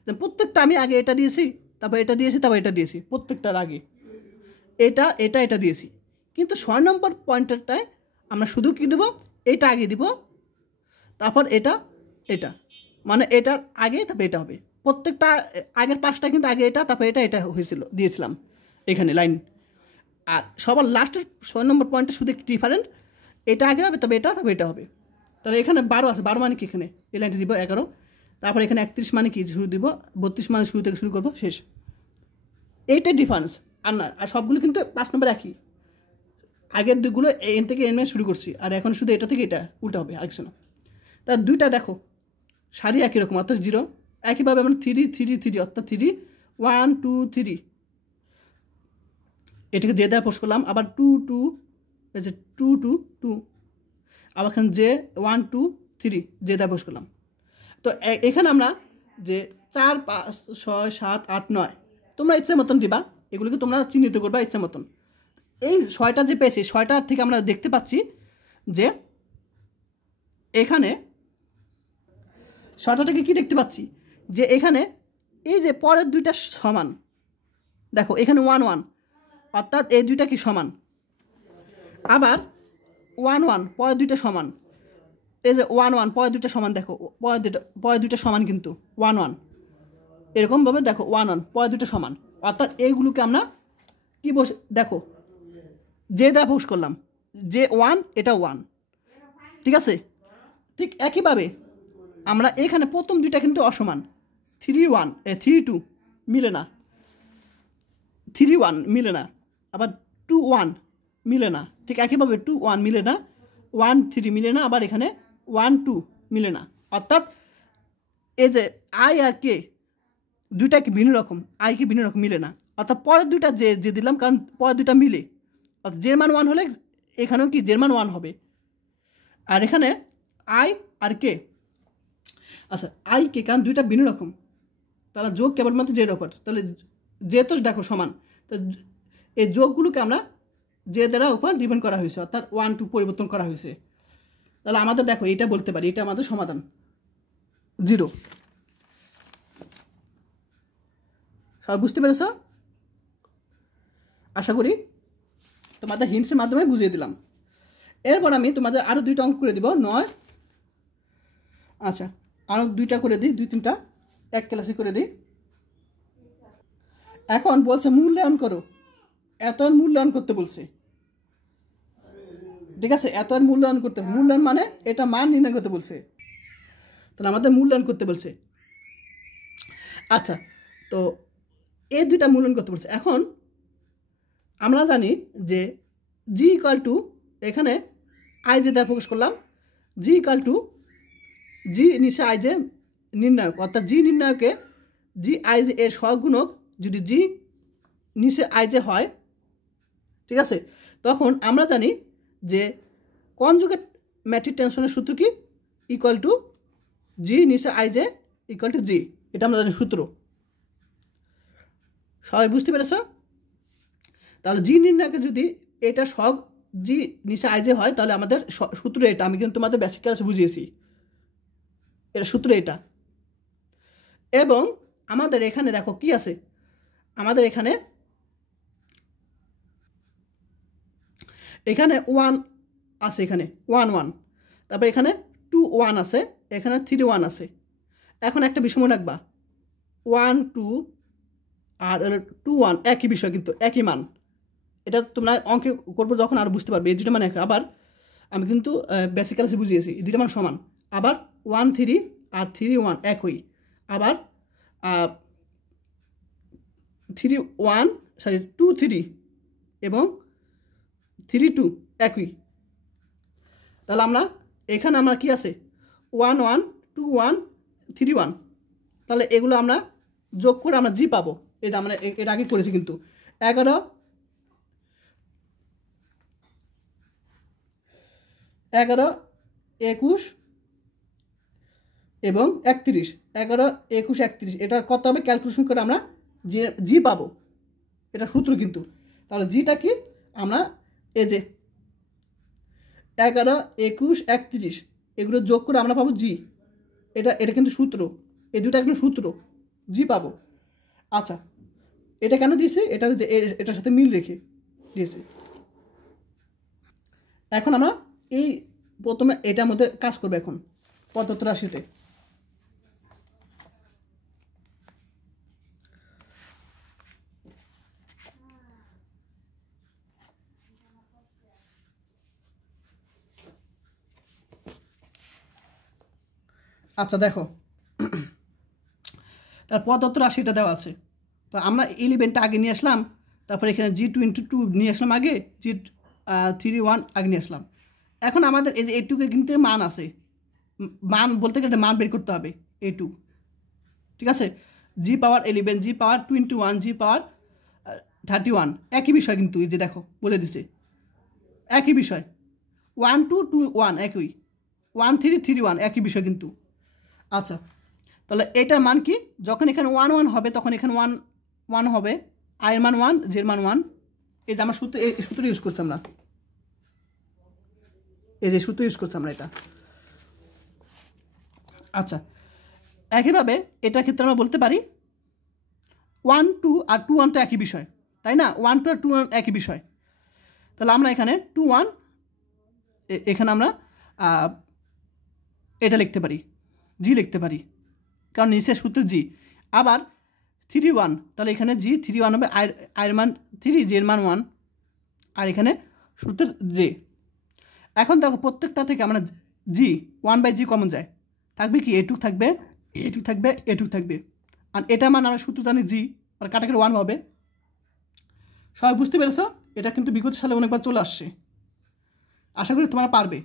যে প্রত্যেকটা আমি আগে এটা দিয়েছি, তারপর এটা দিয়েছি, তারপর এটা দিয়েছি, প্রত্যেকটার আগে এটা এটা এটা দিয়েছি। কিন্তু 6 নম্বর পয়েন্টারটায় আমরা শুধু কী দেবো, এটা আগে দিব, তারপর এটা এটা, মানে এটার আগে তারপর এটা হবে। প্রত্যেকটা আগের 5টা কিন্তু আগে এটা, তারপর এটা এটা হয়েছিল, দিয়েছিলাম এখানে লাইন। আর সবার লাস্টের 6 নম্বর পয়েন্টটা শুধু একটু ডিফারেন্ট, এটা আগে হবে, তবে এটা, তবে এটা হবে। তাহলে এখানে 12 আছে, 12 মানে কি এখানে এই লাইনটা দিব 11, তারপর এখানে 31 মানে কি শুরু দিব, 32 মানে শুরু থেকে শুরু করবো, শেষ। এইটাই ডিফারেন্স, আর না, আর সবগুলো কিন্তু 5 নম্বর একই। আগের দুইগুলো এন থেকে এন শুরু করছি, আর এখন শুধু এটা থেকে এটা উল্টা হবে, আরেকশো না। তার দুইটা দেখো সারি একই রকম, অর্থাৎ 0। একইভাবে আমরা 3 3 3 অর্থাৎ 3 1 2 3, এটাকে যে দ্বারা পোস্ট করলাম। আবার 2 2, এই যে 2 2 2, আবার এখানে যে 1 2 3 যে দ্বারা পোস্ট করলাম। তো এখানে আমরা যে 4 5 6 7 8 9 তোমরা ইচ্ছা মতন দিবা, এগুলোকে তোমরা চিহ্নিত করবা ইচ্ছা মতন। এই 6টা যে পেয়েছি, 6টার থেকে আমরা দেখতে পাচ্ছি যে এখানে 6টা থেকে কী দেখতে পাচ্ছি, যে এখানে এই যে পরের দুইটা সমান, দেখো এখানে 1 1, অর্থাৎ এই দুইটা কি সমান। আবার 1 1 পরের দুইটা সমান, এই যে 1 1 পরের দুইটা সমান, দেখো পরের দুইটা সমান কিন্তু 1 1, এরকমভাবে দেখো 1 1 পরের দুইটা সমান। অর্থাৎ এইগুলোকে আমরা কি বসে দেখো যে দ্বারা পোস্ট করলাম, যে 1 এটা 1, ঠিক আছে। ঠিক একইভাবে আমরা এখানে প্রথম দুইটা কিন্তু অসমান, 3 1 3 2 মিলে না, 3 1 মিলে না, আবার 2 1 মিলে না, ঠিক একইভাবে 2 1 মিলে না, 1 3 মিলে না, আবার এখানে 1 2 মিলে না। অর্থাৎ এই যে আই আর কে দুইটা কি ভিন্ন রকম, আই কি ভিন্ন রকম, মিলে না। অর্থাৎ পরের দুইটা যে যে দিলাম, কারণ পরের দুইটা মিলে, অর্থাৎ জের মান 1 হলে এখানেও কি জের মান 1 হবে। আর এখানে আই আর কে, আচ্ছা আই কে, কারণ দুইটা ভিন্ন রকম, তাহলে যোগ কেবলমাত্র জের ওপর, তাহলে যে তো দেখো সমান, তো এই যোগগুলোকে আমরা যে দ্বারা উপর ডিপেন্ড করা হয়েছে, অর্থাৎ 1 2 পরিবর্তন করা হয়েছে। তাহলে আমাদের দেখো এটা বলতে পারি, এটা আমাদের সমাধান 0। সব বুঝতে পেরেছ? আশা করি তোমাদের হিন্টসের মাধ্যমে বুঝিয়ে দিলাম। এরপর আমি তোমাদের আরও 2টা অঙ্ক করে দিব, 9। আচ্ছা আরও 2টা করে দিই, 2 3টা এক ক্লাসে করে দিই। এখন বলছে মূল্যায়ন করো, এত মূল্যায়ন করতে বলছে, ঠিক আছে। এত মূল্যায়ন করতে, মূল্যায়ন মানে এটা মান নির্ণয় করতে বলছে, তাহলে আমাদের মূল্যায়ন করতে বলছে। আচ্ছা তো এই 2টা মূল্যায়ন করতে বলছে। এখন আমরা জানি যে জি ইকাল টু, এখানে আই যে দ্বারা প্রকাশ করলাম, জি ইকাল টু জি নিচে আই যে নির্ণায়ক, অর্থাৎ জি নির্ণায়কে জি আই যে এর সহগুণক যদি জি নিচে আই যে হয়, ঠিক আছে, তখন আমরা জানি যে কনজুগেট ম্যাট্রিক টেনশনের সূত্র কি, ইকুয়াল টু জি নিচে আই যে ইকুয়াল টু জি, এটা আমরা জানি সূত্র। সবাই বুঝতে পেরেছ? তাহলে জি নির্ণয়কে যদি এটা সহগ জি নিচে আই যে হয়, তাহলে আমাদের সূত্র এটা, আমি কিন্তু তোমাদের বেসিক ক্লাসে বুঝিয়েছি, এটা সূত্র এটা। এবং আমাদের এখানে দেখো কি আছে, আমাদের এখানে 1 আছে, এখানে 1 1, তারপর এখানে 2 1 আছে, এখানে 3 1 আছে। এখন একটা বিষয় মনে রাখবা, 1 2 আর 2 1 একই বিষয়, কিন্তু একই মান। এটা তোমরা অঙ্কে করবো যখন আর বুঝতে পারবে, এই 2টা মান এক। আবার আমি কিন্তু বেসিক ক্লাসে বুঝিয়েছি, এই 2টা মান সমান। আবার 1 3 আর 3 1 একই। আবার 3 1 সরি 2 3 এবং 3 2 একই। তাহলে আমরা এখানে আমরা কি আছে 1 1 2 1 3 1, তাহলে এগুলো আমরা যোগ করে আমরা জি পাবো। এটা আমরা এর আগে করেছি, কিন্তু 11 11 21 এবং 31, 11 21 31, এটার কত হবে ক্যালকুলেশন করে আমরা জি পাবো, এটা সূত্র কিন্তু। তাহলে জিটা কি, আমরা এই যে 11 21 31 এগুলো যোগ করে আমরা পাবো জি, এটা কিন্তু সূত্র, এই 2টা কিন্তু সূত্র জি পাবো। আচ্ছা, এটা কেন দিয়েছে? এটার সাথে মিল রেখে দিয়েছে। এখন আমরা এই প্রথমে এটার মধ্যে কাজ করবো এখন 75 রাশিতে। আচ্ছা দেখো, তার 75 রাশিটা দেওয়া আছে। তো আমরা 11টা আগে নিয়ে আসলাম, তারপরে এখানে G22 নিয়ে আসলাম আগে, G31 আগে নিয়ে আসলাম। এখন আমাদের এই যে এইটুকে কিন্তু মান আছে, মান বলতে গেলে মান বের করতে হবে A2, ঠিক আছে? জি পাওয়ার 11, জি পাওয়ার 21, জি পাওয়ার 31 একই বিষয় কিন্তু, এই যে দেখো বলে দিছে একই বিষয়, 1 2 2 1 একই, 1 3 3 1 একই বিষয় কিন্তু। আচ্ছা, তাহলে এটার মান কি? যখন এখানে 1 1 হবে তখন এখানে 1 1 হবে, আয়ের মান 1, জের মান 1। এই যে আমরা সূত্র, এই সূত্র ইউজ করছি আমরা, এই যে সূত্র ইউজ করছি আমরা এটা। আচ্ছা, একইভাবে এটার ক্ষেত্রে আমরা বলতে পারি 1 2 আর 2 1 তো একই বিষয়, তাই না? 1 2 আর 2 1 একই বিষয়। তাহলে আমরা এখানে 2 1 এখানে আমরা এটা লিখতে পারি, জি লিখতে পারি, কারণ নিচের সূত্র জি। আবার 3 1, তাহলে এখানে জি 3 1 হবে, আয়ের মান 3, জের মান 1, আর এখানে সূত্রের জে। এখন দেখো প্রত্যেকটা থেকে আমরা জি 1/g কমন যায়, থাকবে কি? এটুক থাকবে, এটুক থাকবে, এটুক থাকবে, আর এটা মান আমরা সূত্র জানি জি, আর কাটাকাটি 1 হবে। সবাই বুঝতে পেরেছো? এটা কিন্তু বিগত সালে অনেকবার চলে আসছে, আশা করি তোমরা পারবে।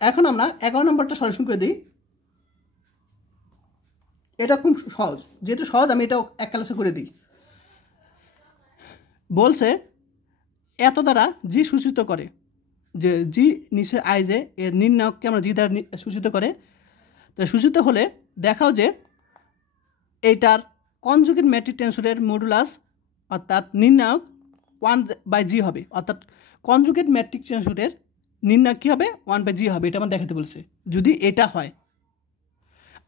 এখন আমরা 11 নম্বরটা সলিউশন করে দিই। এটা খুব সহজ, যেহেতু সহজ আমি এটা এক ক্লাসে করে দিই। বলছে এত দ্বারা জি সূচিত করে, যে জি নিচে আই যে এর নির্ণায়ককে আমরা জি দ্বারা সূচিত করে। তো সূচিত হলে দেখাও যে এইটার কনজুগেট ম্যাট্রিক টেন্সরের মডুলাস অর্থাৎ নির্ণায়ক 1/g হবে, অর্থাৎ কনজুগেট ম্যাট্রিক টেন্সরের নির্ণায়ক কী হবে? 1/g হবে। এটা আমার দেখাতে বলছে যদি এটা হয়।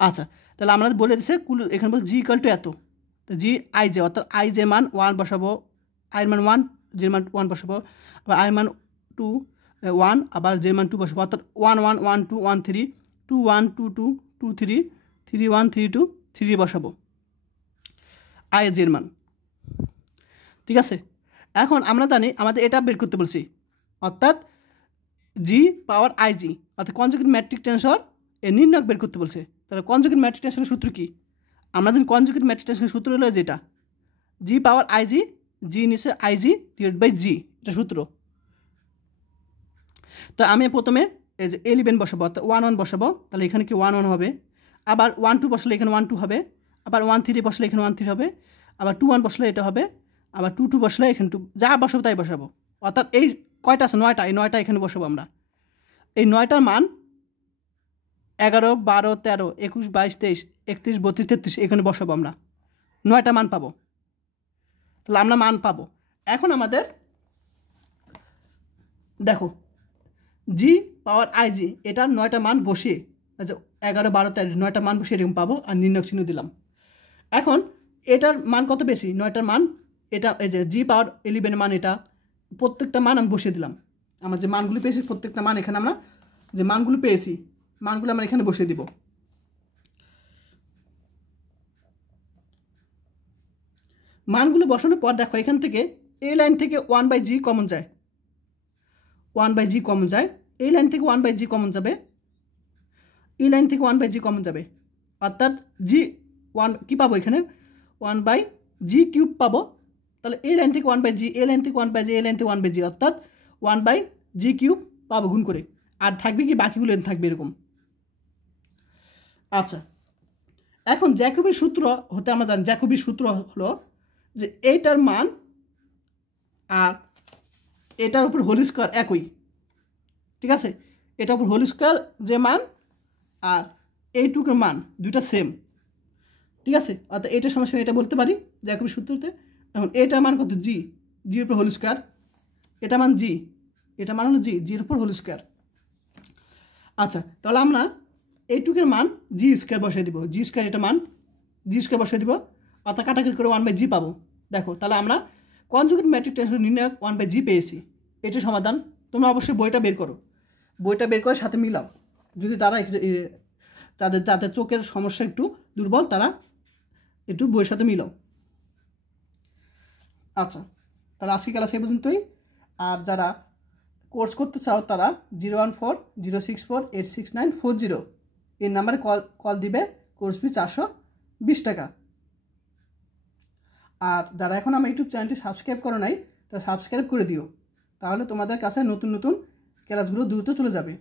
আচ্ছা, তাহলে আমরা বলে দিচ্ছে এখানে বলছে জি ইকুয়াল টু এত, তো জি আই জে, অর্থাৎ আই জে মান 1 বসাবো, আইয়ের মান 1, জের মান 1 বসাবো, আবার আইয়ের মান 2 1, আবার জের মান 2 বসাবো, অর্থাৎ 1 1 1 2 1 3 2 1 2 2 2 3 3 1 3 2 3 বসাবো আয়ের জের মান, ঠিক আছে? এখন আমরা জানি আমাদের এটা বের করতে বলছি, অর্থাৎ জি পাওয়ার আইজি, অর্থাৎ কনজুগেট ম্যাট্রিক টেন্সর এর নির্ণায়ক বের করতে বলছে। তাহলে কনজুগেট ম্যাট্রিক টেন্সরের সূত্র কি? আমরা জানি কনজুগেট ম্যাট্রিক টেন্সরের সূত্র হলো যেটা জি পাওয়ার আইজি, জি নিচে আইজি ডিভাইড বাই জি, এটা সূত্র। তো আমি প্রথমে এই যে 11 বসাবো, অর্থাৎ 1 1 বসাবো, তাহলে এখানে কি 1 1 হবে, আবার 1 2 বসলে এখানে 1 2 হবে, আবার 1 3 বসলে এখানে 1 3 হবে, আবার 2 1 বসলে এটা হবে, আবার 2 2 বসলে এখানে 2, যা বসাবো তাই বসাবো। অর্থাৎ এই কয়টা আছে? 9টা, এই 9টা এখানে বসাবো আমরা। এই 9টার মান 11 12 13 21 22 23 31 32 33 এখানে বসাবো আমরা, 9টা মান পাবো। তাহলে আমরা মান পাবো। এখন আমাদের দেখো জি পাওয়ার আইজি, এটার 9টা মান বসিয়ে, আচ্ছা 11 12 13 9টা মান বসিয়ে এরকম পাবো, আর নির্ণায়ক চিহ্ন দিলাম। এখন এটার মান কত বেশি? 9টার মান এটা, এই যে জি পাওয়ার 11 মান, এটা প্রত্যেকটা মান আমি বসিয়ে দিলাম। আমরা যে মানগুলি পেয়েছি প্রত্যেকটা মান এখানে আমরা যে মানগুলো পেয়েছি মানগুলো আমরা এখানে বসিয়ে দিব। মানগুলো বসানোর পর দেখো এখান থেকে এই লাইন থেকে 1/g কমন যায়, 1/g কমন যায়, এই লাইন থেকে 1/g কমন যাবে, এই লাইন থেকে 1/g কমন যাবে, অর্থাৎ জি 1 কী পাবো? এখানে 1/g কিউব পাবো। তাহলে এই লাইন থেকে 1/g, এই লাইন থেকে 1/g, এই লাইন থেকে 1/g, অর্থাৎ 1/g কিউব পাবো গুণ করে, আর থাকবে কি? বাকিগুলো থাকবে এরকম। আচ্ছা, এখন জ্যাকোবির সূত্র হতে আমরা জানি, জ্যাকোবির সূত্র হলো যে এইটার মান আর এটার উপর হোল স্কোয়ার একই, ঠিক আছে? এটার উপর হোল স্কোয়ার যে মান আর এইটুকুর মান দুইটা সেম, ঠিক আছে? অর্থাৎ এইটার সমস্যা এটা বলতে পারি জ্যাকোবির সূত্রতে। এখন এটার মান কত? জি, জির উপর হোল স্কোয়ার, এটা মান জি, এটা মান হলো জি, জির উপর হোল স্কোয়ার। আচ্ছা, তাহলে আমরা এইটুকের মান জি স্কোয়ার বসাই দিব, জি স্কোয়ার এটা মান, জি স্কোয়ার বসিয়ে দিব, অর্থাৎ কাটাকাটি করে 1/g পাবো। দেখো তাহলে আমরা কনজুগেট ম্যাট্রিক ট্রান্সফার নির্ণায়ক 1/g পেয়েছি। এটি সমাধান। তোমরা অবশ্যই বইটা বের করো, বইটা বের করে সাথে মিলাও। যদি তারা যাদের চোখের সমস্যা একটু দুর্বল, তারা একটু বইয়ের সাথে মিলাও। আচ্ছা, তাহলে আজকে ক্লাস এই পর্যন্তই। আর যারা কোর্স করতে চাও তারা 01406486940 এই নাম্বারে কল দিবে। কোর্স ফি 420 টাকা। আর যারা এখন আমার ইউটিউব চ্যানেলটি সাবস্ক্রাইব করো নাই, তা সাবস্ক্রাইব করে দিও, তাহলে তোমাদের কাছে নতুন নতুন ক্লাসগুলো দ্রুত চলে যাবে।